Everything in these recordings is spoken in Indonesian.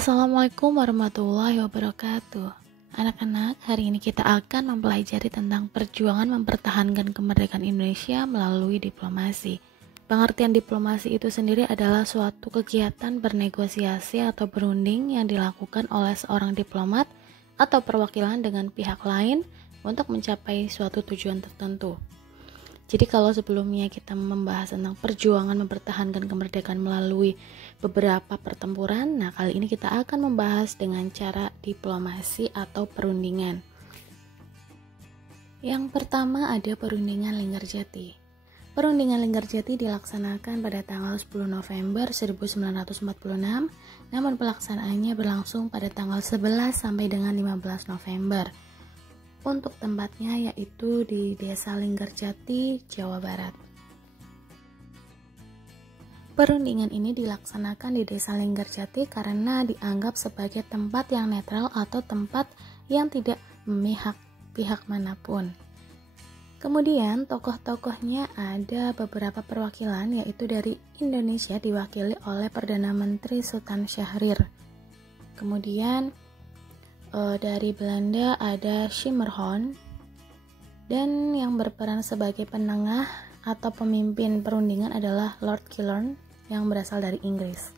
Assalamualaikum warahmatullahi wabarakatuh. Anak-anak, hari ini kita akan mempelajari tentang perjuangan mempertahankan kemerdekaan Indonesia melalui diplomasi. Pengertian diplomasi itu sendiri adalah suatu kegiatan bernegosiasi atau berunding yang dilakukan oleh seorang diplomat atau perwakilan dengan pihak lain untuk mencapai suatu tujuan tertentu. Jadi kalau sebelumnya kita membahas tentang perjuangan mempertahankan kemerdekaan melalui beberapa pertempuran, nah kali ini kita akan membahas dengan cara diplomasi atau perundingan. Yang pertama ada perundingan Linggarjati. Perundingan Linggarjati dilaksanakan pada tanggal 10 November 1946, namun pelaksanaannya berlangsung pada tanggal 11 sampai dengan 15 November. Untuk tempatnya yaitu di Desa Linggarjati, Jawa Barat. Perundingan ini dilaksanakan di Desa Linggarjati karena dianggap sebagai tempat yang netral atau tempat yang tidak memihak pihak manapun. Kemudian tokoh-tokohnya ada beberapa perwakilan, yaitu dari Indonesia diwakili oleh Perdana Menteri Sultan Syahrir. Kemudian dari Belanda ada Schemerhon, dan yang berperan sebagai penengah atau pemimpin perundingan adalah Lord Killorn yang berasal dari Inggris.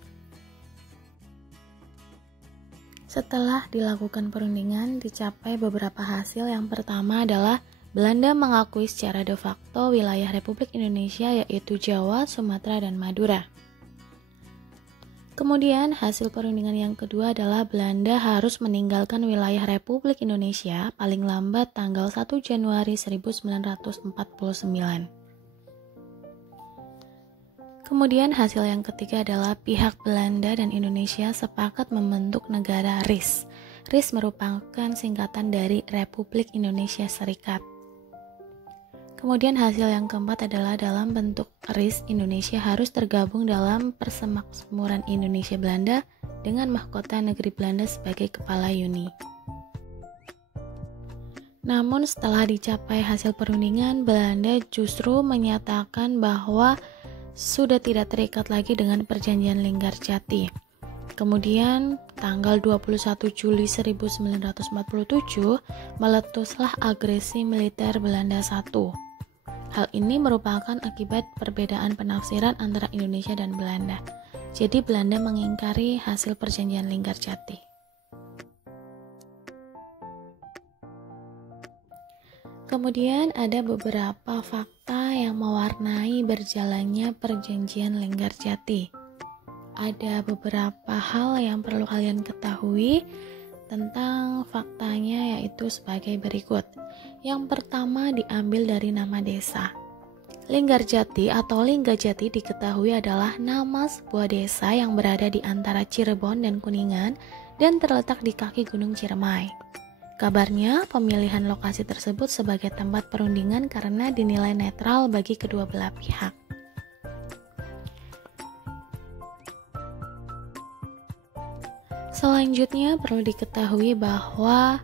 Setelah dilakukan perundingan, dicapai beberapa hasil. Yang pertama adalah Belanda mengakui secara de facto wilayah Republik Indonesia, yaitu Jawa, Sumatera, dan Madura. Kemudian hasil perundingan yang kedua adalah Belanda harus meninggalkan wilayah Republik Indonesia paling lambat tanggal 1 Januari 1949. Kemudian hasil yang ketiga adalah pihak Belanda dan Indonesia sepakat membentuk negara RIS. RIS merupakan singkatan dari Republik Indonesia Serikat. Kemudian hasil yang keempat adalah dalam bentuk RIS, Indonesia harus tergabung dalam Persemakmuran Indonesia Belanda dengan mahkota negeri Belanda sebagai kepala Uni. Namun setelah dicapai hasil perundingan, Belanda justru menyatakan bahwa sudah tidak terikat lagi dengan perjanjian Linggarjati. Kemudian tanggal 21 Juli 1947 meletuslah agresi militer Belanda I. Hal ini merupakan akibat perbedaan penafsiran antara Indonesia dan Belanda. Jadi Belanda mengingkari hasil perjanjian Linggarjati. Kemudian ada beberapa fakta yang mewarnai berjalannya perjanjian Linggarjati. Ada beberapa hal yang perlu kalian ketahui tentang faktanya, yaitu sebagai berikut. Yang pertama diambil dari nama desa. Linggarjati atau Linggajati diketahui adalah nama sebuah desa yang berada di antara Cirebon dan Kuningan dan terletak di kaki Gunung Ciremai. Kabarnya pemilihan lokasi tersebut sebagai tempat perundingan karena dinilai netral bagi kedua belah pihak. Selanjutnya perlu diketahui bahwa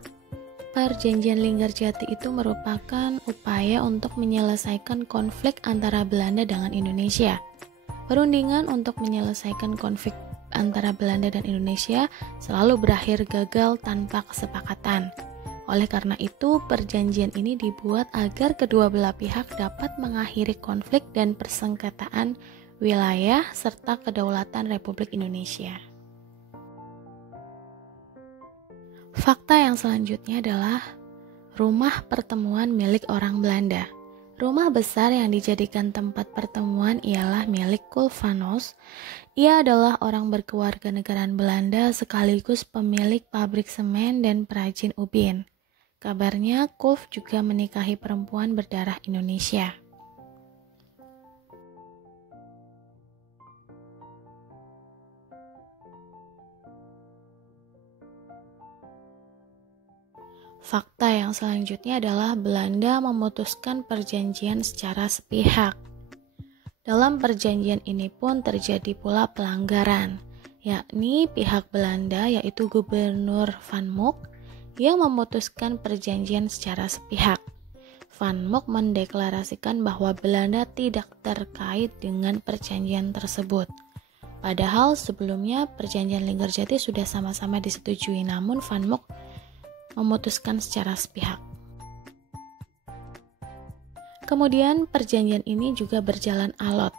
perjanjian Linggarjati itu merupakan upaya untuk menyelesaikan konflik antara Belanda dengan Indonesia. Perundingan untuk menyelesaikan konflik antara Belanda dan Indonesia selalu berakhir gagal tanpa kesepakatan. Oleh karena itu, perjanjian ini dibuat agar kedua belah pihak dapat mengakhiri konflik dan persengketaan wilayah serta kedaulatan Republik Indonesia. Fakta yang selanjutnya adalah rumah pertemuan milik orang Belanda. Rumah besar yang dijadikan tempat pertemuan ialah milik Kulf Vannos. Ia adalah orang berkewarganegaraan Belanda sekaligus pemilik pabrik semen dan perajin ubin. Kabarnya Kulf juga menikahi perempuan berdarah Indonesia. Fakta yang selanjutnya adalah Belanda memutuskan perjanjian secara sepihak. Dalam perjanjian ini pun terjadi pula pelanggaran, yakni pihak Belanda yaitu Gubernur Van Mook yang memutuskan perjanjian secara sepihak. Van Mook mendeklarasikan bahwa Belanda tidak terkait dengan perjanjian tersebut. Padahal sebelumnya perjanjian Linggarjati sudah sama-sama disetujui, namun Van Mook memutuskan secara sepihak. Kemudian perjanjian ini juga berjalan alot.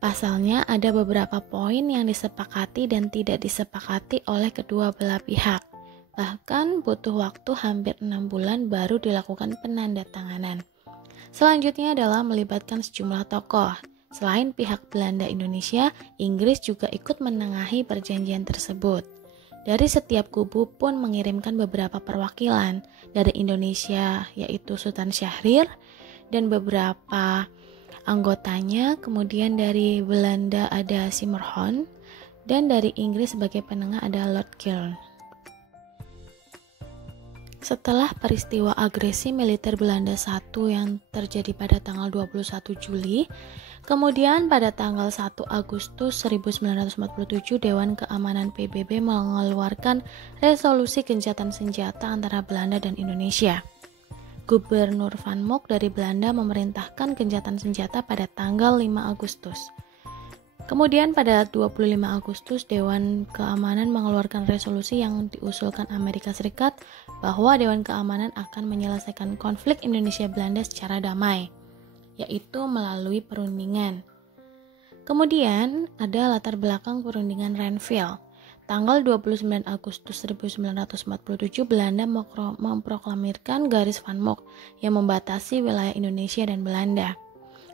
Pasalnya ada beberapa poin yang disepakati dan tidak disepakati oleh kedua belah pihak. Bahkan butuh waktu hampir 6 bulan baru dilakukan penandatanganan. Selanjutnya adalah melibatkan sejumlah tokoh. Selain pihak Belanda Indonesia, Inggris juga ikut menengahi perjanjian tersebut. Dari setiap kubu pun mengirimkan beberapa perwakilan. Dari Indonesia yaitu Sultan Syahrir dan beberapa anggotanya, kemudian dari Belanda ada Simmerhorn, dan dari Inggris sebagai penengah ada Lord Kiln. Setelah peristiwa agresi militer Belanda I yang terjadi pada tanggal 21 Juli, kemudian pada tanggal 1 Agustus 1947 Dewan Keamanan PBB mengeluarkan resolusi gencatan senjata antara Belanda dan Indonesia. Gubernur Van Mook dari Belanda memerintahkan gencatan senjata pada tanggal 5 Agustus. Kemudian pada 25 Agustus Dewan Keamanan mengeluarkan resolusi yang diusulkan Amerika Serikat bahwa Dewan Keamanan akan menyelesaikan konflik Indonesia-Belanda secara damai, yaitu melalui perundingan. Kemudian ada latar belakang perundingan Renville. Tanggal 29 Agustus 1947 Belanda memproklamirkan garis Van Mook yang membatasi wilayah Indonesia dan Belanda.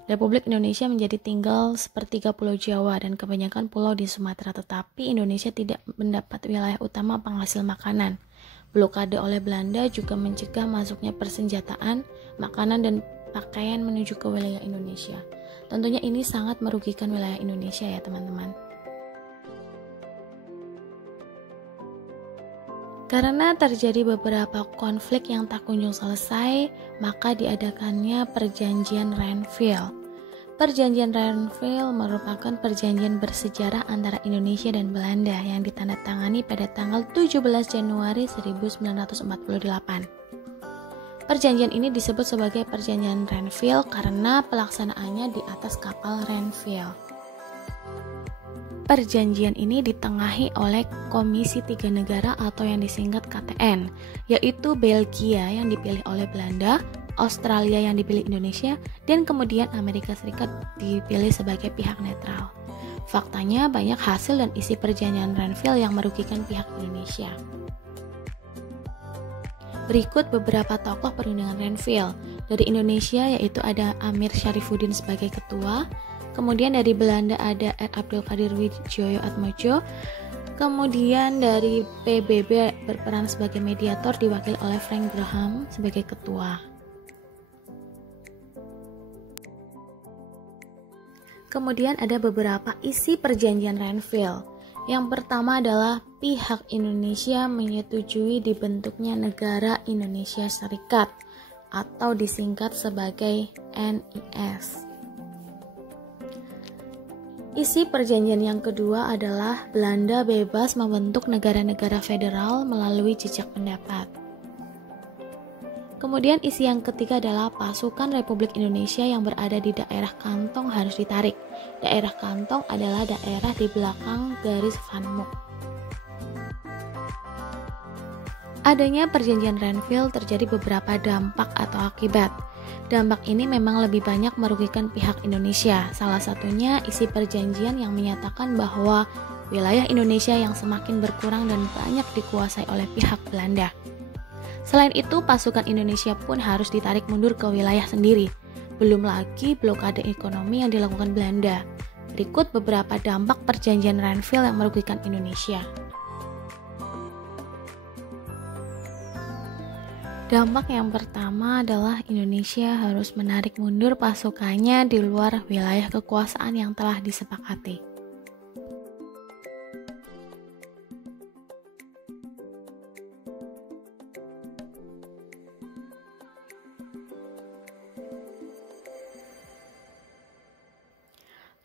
Republik Indonesia menjadi tinggal sepertiga Pulau Jawa dan kebanyakan pulau di Sumatera, tetapi Indonesia tidak mendapat wilayah utama penghasil makanan. Blokade oleh Belanda juga mencegah masuknya persenjataan, makanan, dan pakaian menuju ke wilayah Indonesia. Tentunya ini sangat merugikan wilayah Indonesia ya teman-teman. Karena terjadi beberapa konflik yang tak kunjung selesai, maka diadakannya Perjanjian Renville. Perjanjian Renville merupakan perjanjian bersejarah antara Indonesia dan Belanda yang ditandatangani pada tanggal 17 Januari 1948. Perjanjian ini disebut sebagai Perjanjian Renville karena pelaksanaannya di atas kapal Renville. Perjanjian ini ditengahi oleh Komisi Tiga Negara atau yang disingkat KTN, yaitu Belgia yang dipilih oleh Belanda, Australia yang dipilih Indonesia, dan kemudian Amerika Serikat dipilih sebagai pihak netral. Faktanya banyak hasil dan isi perjanjian Renville yang merugikan pihak Indonesia. Berikut beberapa tokoh perundingan Renville. Dari Indonesia yaitu ada Amir Syarifuddin sebagai ketua. Kemudian dari Belanda ada R. Abdul Qadir Widjoyo Atmojo. Kemudian dari PBB berperan sebagai mediator diwakili oleh Frank Graham sebagai ketua. Kemudian ada beberapa isi perjanjian Renville. Yang pertama adalah pihak Indonesia menyetujui dibentuknya Negara Indonesia Serikat atau disingkat sebagai NIS. Isi perjanjian yang kedua adalah Belanda bebas membentuk negara-negara federal melalui jejak pendapat. Kemudian isi yang ketiga adalah pasukan Republik Indonesia yang berada di daerah kantong harus ditarik. Daerah kantong adalah daerah di belakang garis Van Mook. Adanya perjanjian Renville terjadi beberapa dampak atau akibat. Dampak ini memang lebih banyak merugikan pihak Indonesia. Salah satunya isi perjanjian yang menyatakan bahwa wilayah Indonesia yang semakin berkurang dan banyak dikuasai oleh pihak Belanda. Selain itu, pasukan Indonesia pun harus ditarik mundur ke wilayah sendiri. Belum lagi blokade ekonomi yang dilakukan Belanda. Berikut beberapa dampak perjanjian Renville yang merugikan Indonesia. Dampak yang pertama adalah Indonesia harus menarik mundur pasukannya di luar wilayah kekuasaan yang telah disepakati.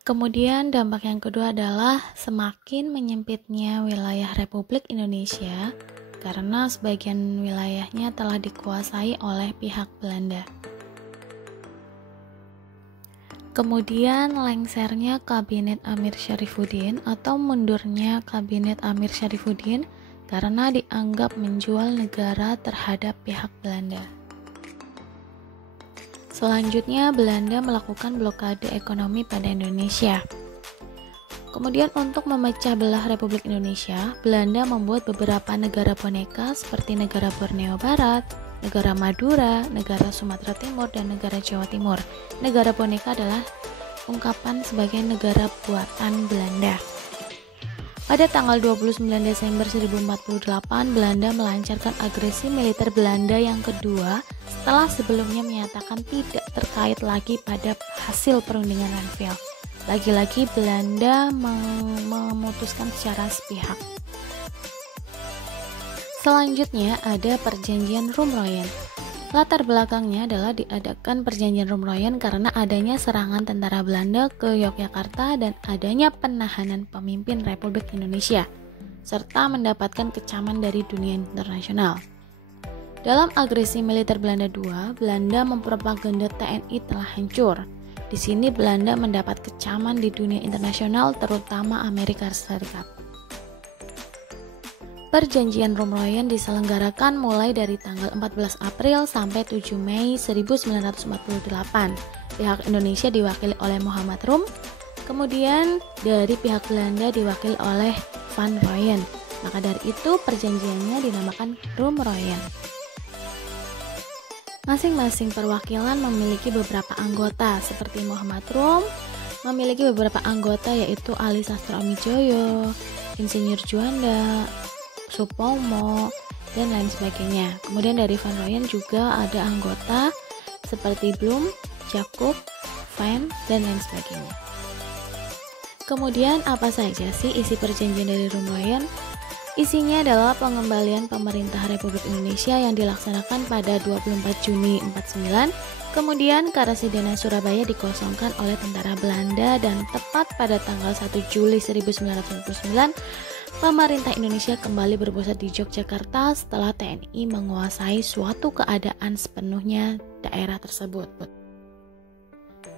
Kemudian dampak yang kedua adalah semakin menyempitnya wilayah Republik Indonesia karena sebagian wilayahnya telah dikuasai oleh pihak Belanda. Kemudian lengsernya Kabinet Amir Syarifuddin atau mundurnya Kabinet Amir Syarifuddin karena dianggap menjual negara terhadap pihak Belanda. Selanjutnya, Belanda melakukan blokade ekonomi pada Indonesia. Kemudian untuk memecah belah Republik Indonesia, Belanda membuat beberapa negara boneka seperti negara Borneo Barat, negara Madura, negara Sumatera Timur, dan negara Jawa Timur. Negara boneka adalah ungkapan sebagai negara buatan Belanda. Pada tanggal 29 Desember 1048, Belanda melancarkan agresi militer Belanda yang kedua setelah sebelumnya menyatakan tidak terkait lagi pada hasil perundingan Renville. Lagi-lagi Belanda memutuskan secara sepihak. Selanjutnya ada Perjanjian Rumroyen. Latar belakangnya adalah diadakan Perjanjian Rumroyen karena adanya serangan tentara Belanda ke Yogyakarta dan adanya penahanan pemimpin Republik Indonesia, serta mendapatkan kecaman dari dunia internasional. Dalam agresi militer Belanda II, Belanda mempropaganda TNI telah hancur. Di sini Belanda mendapat kecaman di dunia internasional, terutama Amerika Serikat. Perjanjian Rumroyen diselenggarakan mulai dari tanggal 14 April sampai 7 Mei 1948. Pihak Indonesia diwakili oleh Muhammad Rum, kemudian dari pihak Belanda diwakili oleh Van Rooyen. Maka dari itu perjanjiannya dinamakan Rumroyen. Masing-masing perwakilan memiliki beberapa anggota, seperti Muhammad Rum memiliki beberapa anggota yaitu Ali Sastro Amijoyo, Insinyur Juanda, Supomo, dan lain sebagainya. Kemudian dari Van Rooyen juga ada anggota seperti Blum, Jacob, Van, dan lain sebagainya. Kemudian apa saja sih isi perjanjian dari Rumroyen? Isinya adalah pengembalian pemerintah Republik Indonesia yang dilaksanakan pada 24 Juni 49. Kemudian Karasidenan Surabaya dikosongkan oleh tentara Belanda dan tepat pada tanggal 1 Juli 1949, pemerintah Indonesia kembali berpusat di Yogyakarta setelah TNI menguasai suatu keadaan sepenuhnya daerah tersebut.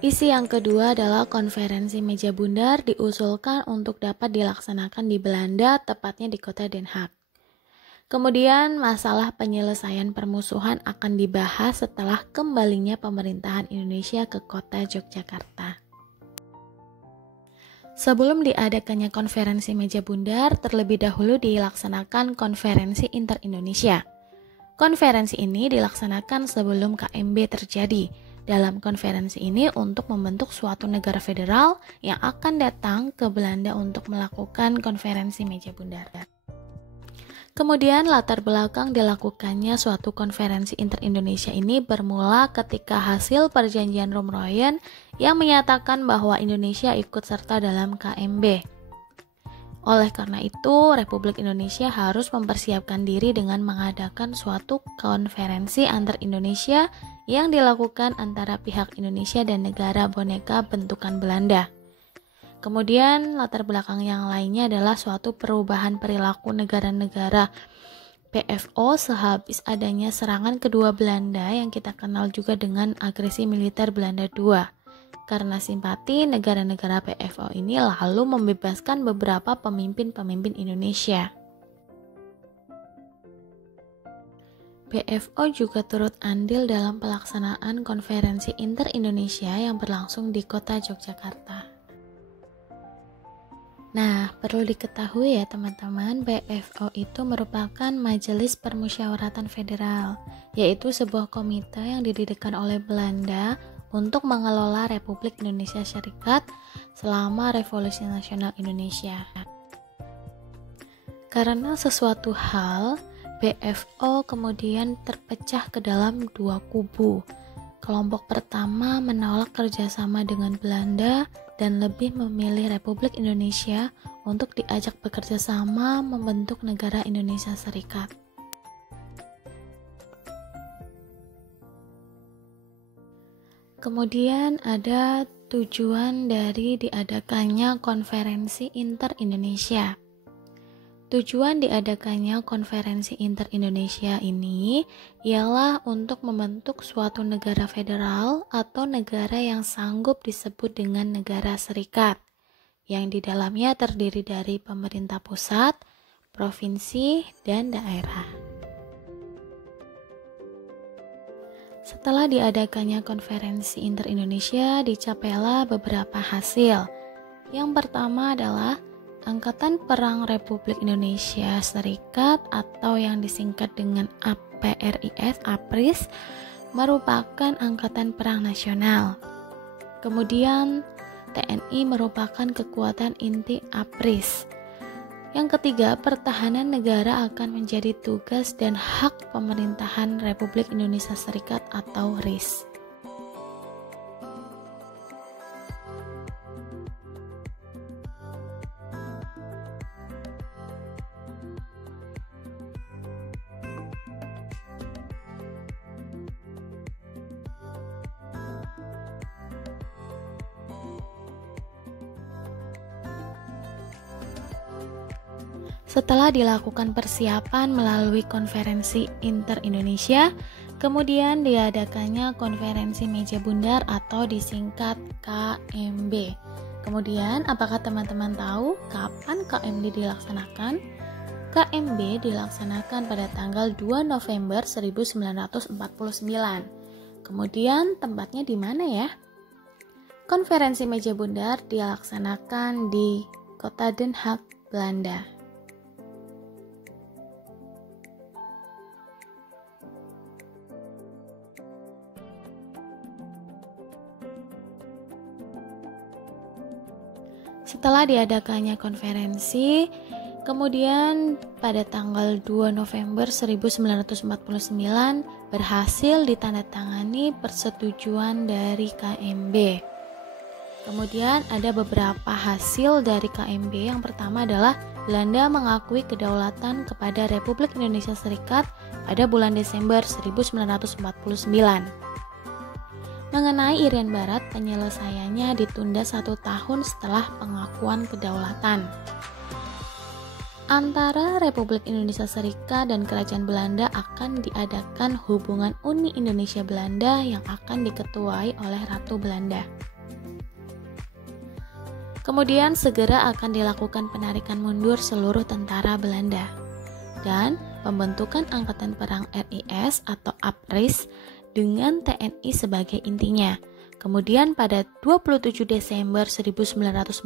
Isi yang kedua adalah konferensi meja bundar diusulkan untuk dapat dilaksanakan di Belanda, tepatnya di kota Den Haag. Kemudian masalah penyelesaian permusuhan akan dibahas setelah kembalinya pemerintahan Indonesia ke kota Yogyakarta. Sebelum diadakannya konferensi meja bundar, terlebih dahulu dilaksanakan konferensi inter-Indonesia. Konferensi ini dilaksanakan sebelum KMB terjadi. Dalam konferensi ini untuk membentuk suatu negara federal yang akan datang ke Belanda untuk melakukan konferensi meja bundar. Kemudian latar belakang dilakukannya suatu konferensi inter-Indonesia ini bermula ketika hasil perjanjian Rumroyen yang menyatakan bahwa Indonesia ikut serta dalam KMB. Oleh karena itu, Republik Indonesia harus mempersiapkan diri dengan mengadakan suatu konferensi antar Indonesia yang dilakukan antara pihak Indonesia dan negara boneka bentukan Belanda. Kemudian latar belakang yang lainnya adalah suatu perubahan perilaku negara-negara PFO sehabis adanya serangan kedua Belanda yang kita kenal juga dengan agresi militer Belanda II. Karena simpati, negara-negara PFO ini lalu membebaskan beberapa pemimpin-pemimpin Indonesia. PFO juga turut andil dalam pelaksanaan konferensi inter-Indonesia yang berlangsung di kota Yogyakarta. Nah, perlu diketahui ya teman-teman, PFO itu merupakan Majelis Permusyawaratan Federal, yaitu sebuah komite yang didirikan oleh Belanda untuk mengelola Republik Indonesia Serikat selama Revolusi Nasional Indonesia. Karena sesuatu hal, PFO kemudian terpecah ke dalam dua kubu. Kelompok pertama menolak kerjasama dengan Belanda dan lebih memilih Republik Indonesia untuk diajak bekerja sama membentuk negara Indonesia Serikat. Kemudian ada tujuan dari diadakannya konferensi inter-Indonesia. Tujuan diadakannya konferensi inter-Indonesia ini ialah untuk membentuk suatu negara federal atau negara yang sanggup disebut dengan negara serikat, yang di dalamnya terdiri dari pemerintah pusat, provinsi, dan daerah. Setelah diadakannya konferensi inter-Indonesia, dicapailah beberapa hasil. Yang pertama adalah Angkatan Perang Republik Indonesia Serikat atau yang disingkat dengan APRIS merupakan angkatan perang nasional. Kemudian TNI merupakan kekuatan inti APRIS. Yang ketiga, pertahanan negara akan menjadi tugas dan hak pemerintahan Republik Indonesia Serikat atau RIS. Setelah dilakukan persiapan melalui konferensi inter-Indonesia, kemudian diadakannya konferensi meja bundar atau disingkat KMB. Kemudian, apakah teman-teman tahu kapan KMB dilaksanakan? KMB dilaksanakan pada tanggal 2 November 1949. Kemudian, tempatnya di mana ya? Konferensi meja bundar dilaksanakan di Kota Den Haag, Belanda. Setelah diadakannya konferensi, kemudian pada tanggal 2 November 1949 berhasil ditandatangani persetujuan dari KMB. Kemudian ada beberapa hasil dari KMB. Yang pertama adalah Belanda mengakui kedaulatan kepada Republik Indonesia Serikat pada bulan Desember 1949. Mengenai Irian Barat, penyelesaiannya ditunda 1 tahun setelah pengakuan kedaulatan. Antara Republik Indonesia Serikat dan Kerajaan Belanda akan diadakan hubungan Uni Indonesia Belanda yang akan diketuai oleh Ratu Belanda. Kemudian segera akan dilakukan penarikan mundur seluruh tentara Belanda dan pembentukan Angkatan Perang RIS atau APRIS dengan TNI sebagai intinya. Kemudian pada 27 Desember 1949,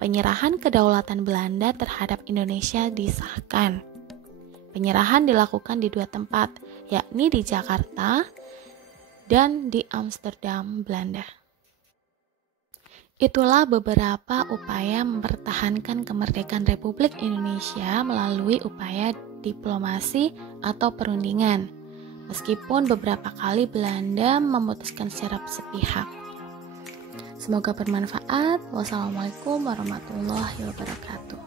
penyerahan kedaulatan Belanda terhadap Indonesia disahkan. Penyerahan dilakukan di 2 tempat, yakni di Jakarta dan di Amsterdam, Belanda. Itulah beberapa upaya mempertahankan kemerdekaan Republik Indonesia melalui upaya diplomasi atau perundingan. Meskipun beberapa kali Belanda memutuskan secara sepihak. Semoga bermanfaat. Wassalamualaikum warahmatullahi wabarakatuh.